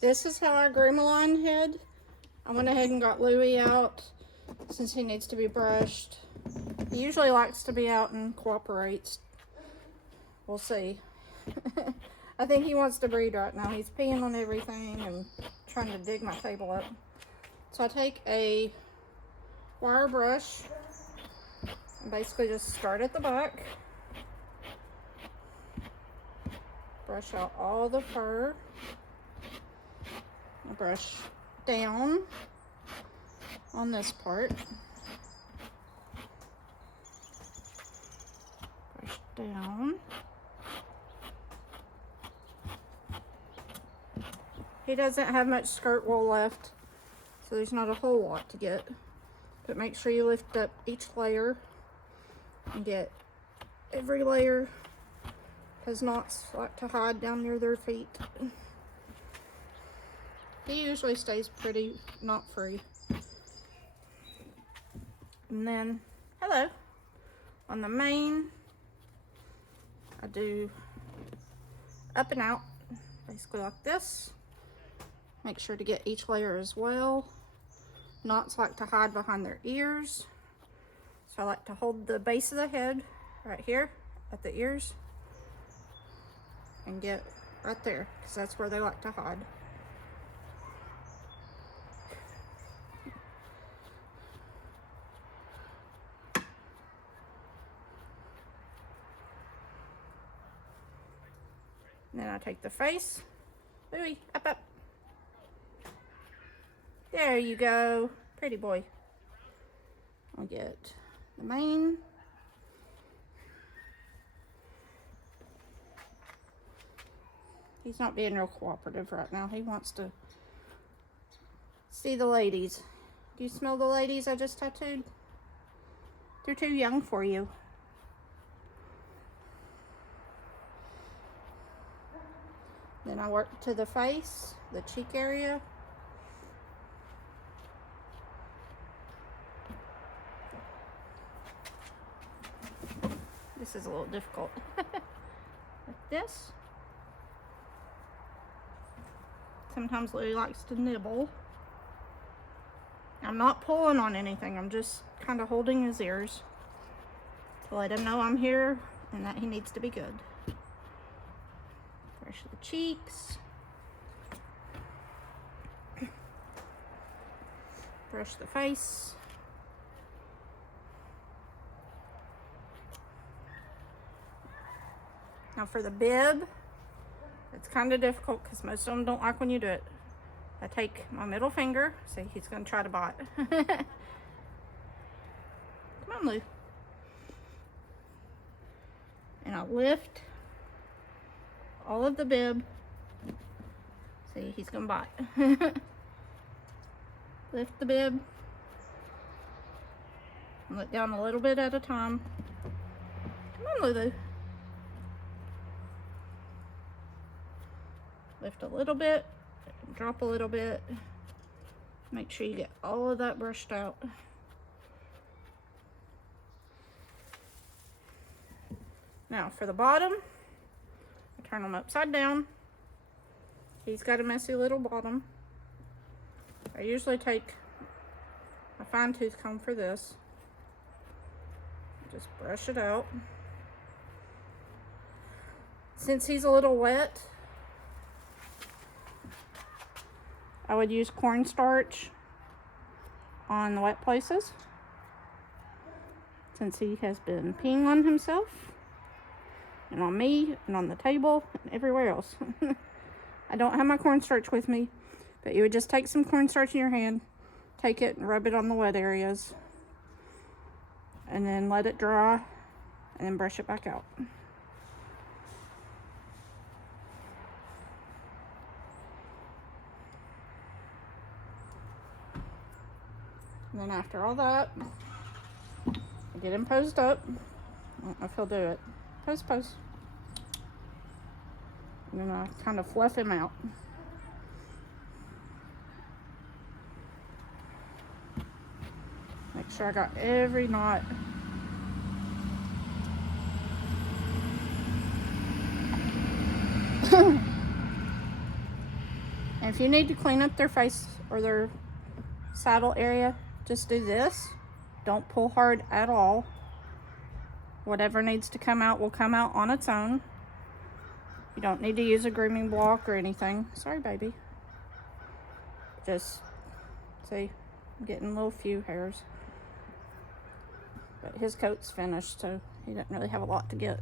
This is how I groom a lionhead. I went ahead and got Louie out since he needs to be brushed. He usually likes to be out and cooperates. We'll see. I think he wants to breed right now. He's peeing on everything and trying to dig my table up. So I take a wire brush and basically just start at the back. Brush out all the fur. I brush down on this part. Brush down. He doesn't have much skirt wool left, so there's not a whole lot to get. But make sure you lift up each layer and get every layer, because knots like to hide down near their feet. He usually stays pretty knot free. And then, hello, on the mane, I do up and out, basically like this. Make sure to get each layer as well. Knots like to hide behind their ears, so I like to hold the base of the head right here at the ears and get right there, because that's where they like to hide. And then I take the face. Louie, up, up. There you go. Pretty boy. I'll get the mane. He's not being real cooperative right now. He wants to see the ladies. Do you smell the ladies I just tattooed? They're too young for you. Then I work to the face, the cheek area. This is a little difficult. Like this. Sometimes Louie likes to nibble. I'm not pulling on anything. I'm just kind of holding his ears to let him know I'm here and that he needs to be good. Brush the cheeks. Brush the face. Now for the bib, it's kind of difficult because most of them don't like when you do it. I take my middle finger. See, he's going to try to bite. Come on, Lou. And I lift all of the bib. See, he's going to bite. Lift the bib. And let down a little bit at a time. Come on, Lulu. Lift a little bit, drop a little bit. Make sure you get all of that brushed out. Now for the bottom, I turn them upside down. He's got a messy little bottom. I usually take a fine tooth comb for this. Just brush it out. Since he's a little wet, I would use cornstarch on the wet places, since he has been peeing on himself and on me and on the table and everywhere else. I don't have my cornstarch with me, but you would just take some cornstarch in your hand, take it and rub it on the wet areas, and then let it dry, and then brush it back out. And then after all that, I get him posed up. I don't know if he'll do it. Pose, pose. And then I kind of fluff him out. Make sure I got every knot. And if you need to clean up their face or their saddle area, just do this. Don't pull hard at all. Whatever needs to come out will come out on its own. You don't need to use a grooming block or anything. Sorry, baby. Just, see, I'm getting a little few hairs. But his coat's finished, so he doesn't really have a lot to get.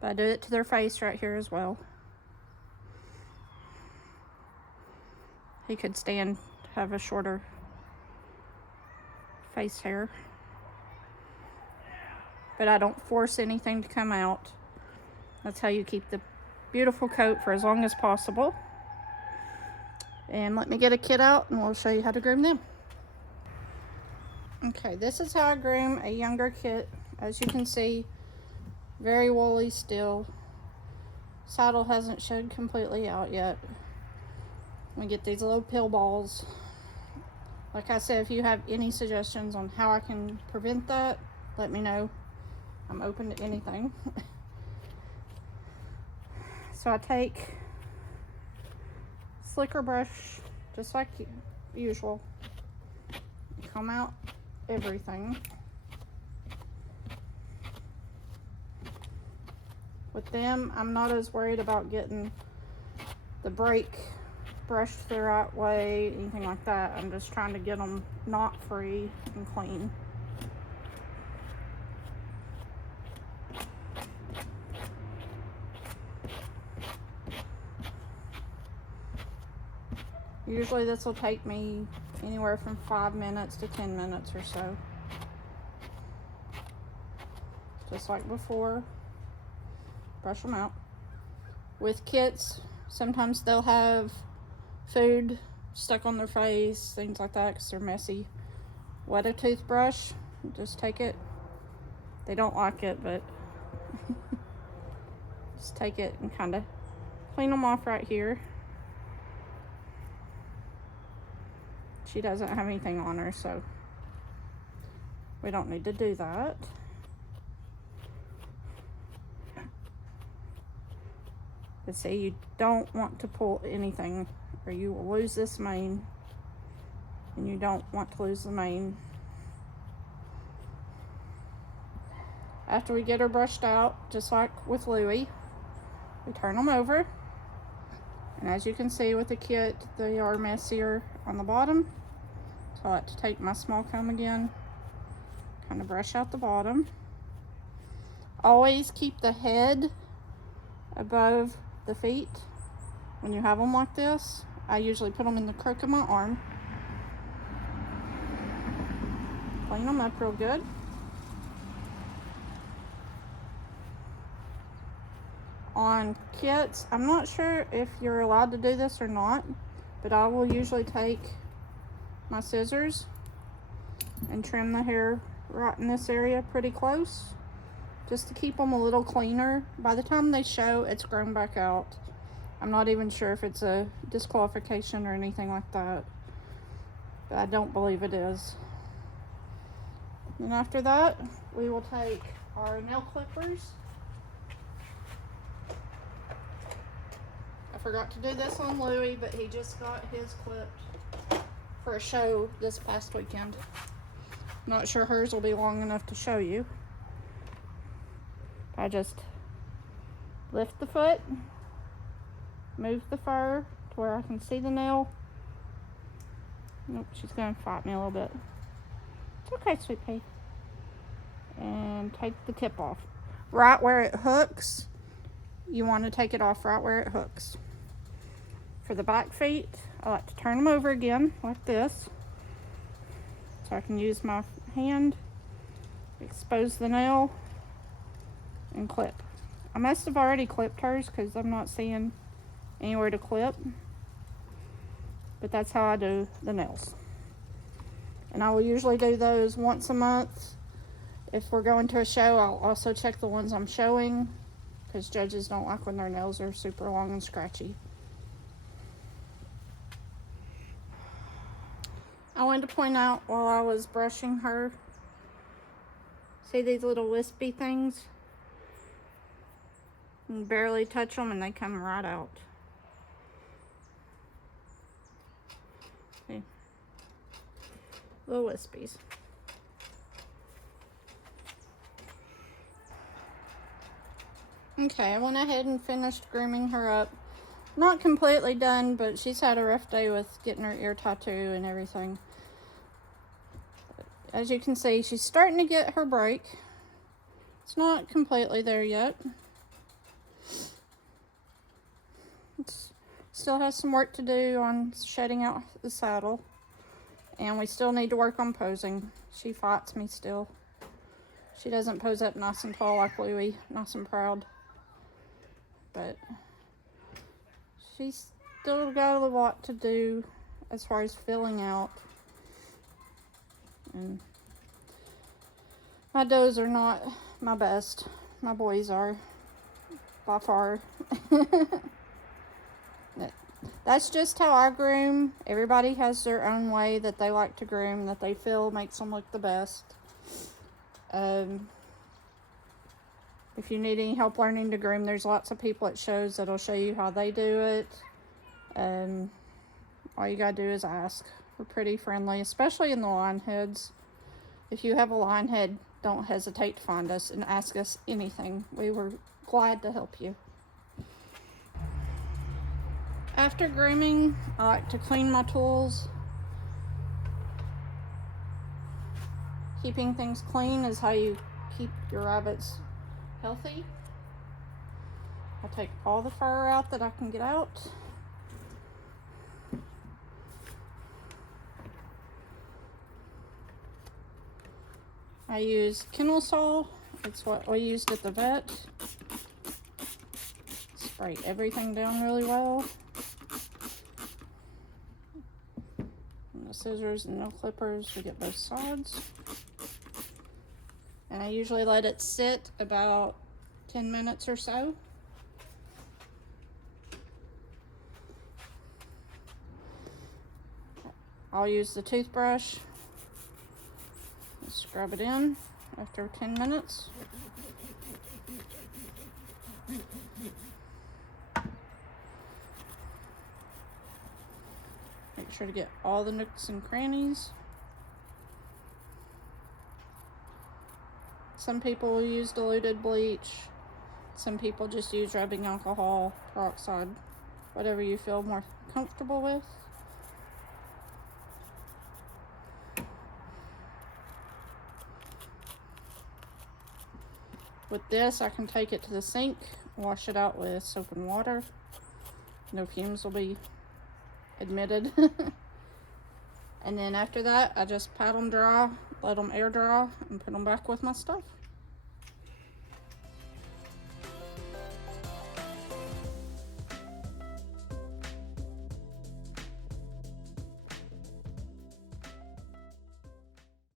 But I do it to their face right here as well. He could stand to have a shorter face hair. But I don't force anything to come out. That's how you keep the beautiful coat for as long as possible. And let me get a kit out and we'll show you how to groom them. Okay, this is how I groom a younger kit. As you can see, very woolly still. Saddle hasn't shed completely out yet. We get these little pill balls. Like I said, if you have any suggestions on how I can prevent that, let me know. I'm open to anything. So I take slicker brush, just like usual. Comb out everything. With them, I'm not as worried about getting the break brushed the right way, anything like that. I'm just trying to get them knot free and clean. Usually this will take me anywhere from 5 minutes to 10 minutes or so. Just like before, brush them out. With kits, sometimes they'll have food stuck on their face, things like that, because they're messy. Wet a toothbrush, just take it. They don't like it, but just take it and kind of clean them off right here. She doesn't have anything on her, so we don't need to do that. But see, you don't want to pull anything or you will lose this mane, and you don't want to lose the mane. After we get her brushed out, just like with Louie, we turn them over. And as you can see with the kit, they are messier on the bottom. So I like to take my small comb again, kind of brush out the bottom. Always keep the head above the feet when you have them like this. I usually put them in the crook of my arm. Clean them up real good. On kits, I'm not sure if you're allowed to do this or not, but I will usually take my scissors and trim the hair right in this area pretty close, just to keep them a little cleaner. By the time they show, it's grown back out. I'm not even sure if it's a disqualification or anything like that, but I don't believe it is. And after that, we will take our nail clippers. I forgot to do this on Louie, but he just got his clipped for a show this past weekend. Not sure hers will be long enough to show you. I just lift the foot, move the fur to where I can see the nail. Nope, she's gonna fight me a little bit. It's okay, sweet pea. And take the tip off. Right where it hooks, you want to take it off right where it hooks. For the back feet, I like to turn them over again like this, so I can use my hand, expose the nail, and clip. I must have already clipped hers because I'm not seeing anywhere to clip, but that's how I do the nails. And I will usually do those once a month. If we're going to a show, I'll also check the ones I'm showing, because judges don't like when their nails are super long and scratchy. I wanted to point out while I was brushing her, see these little wispy things? You barely touch them and they come right out. Little wispies. Okay, I went ahead and finished grooming her up. Not completely done, but she's had a rough day with getting her ear tattoo and everything. As you can see, she's starting to get her break. It's not completely there yet. It still has some work to do on shedding out the saddle. And we still need to work on posing. She fights me still. She doesn't pose up nice and tall like Louie, nice and proud. But she's still got a lot to do as far as filling out. And my does are not my best. My boys are, by far. That's just how I groom. Everybody has their own way that they like to groom, that they feel makes them look the best. If you need any help learning to groom, there's lots of people at shows that'll show you how they do it. All you gotta do is ask. We're pretty friendly, especially in the lionheads. If you have a lionhead, don't hesitate to find us and ask us anything. We were glad to help you. After grooming, I like to clean my tools. Keeping things clean is how you keep your rabbits healthy. I'll take all the fur out that I can get out. I use kennel saw. It's what we used at the vet. Spray everything down really well. And the scissors and no clippers to get both sides. And I usually let it sit about 10 minutes or so. I'll use the toothbrush. Scrub it in after 10 minutes. Make sure to get all the nooks and crannies. Some people will use diluted bleach. Some people just use rubbing alcohol, peroxide, whatever you feel more comfortable with. With this, I can take it to the sink, wash it out with soap and water. No fumes will be admitted. And then after that, I just pat them dry, let them air dry, and put them back with my stuff.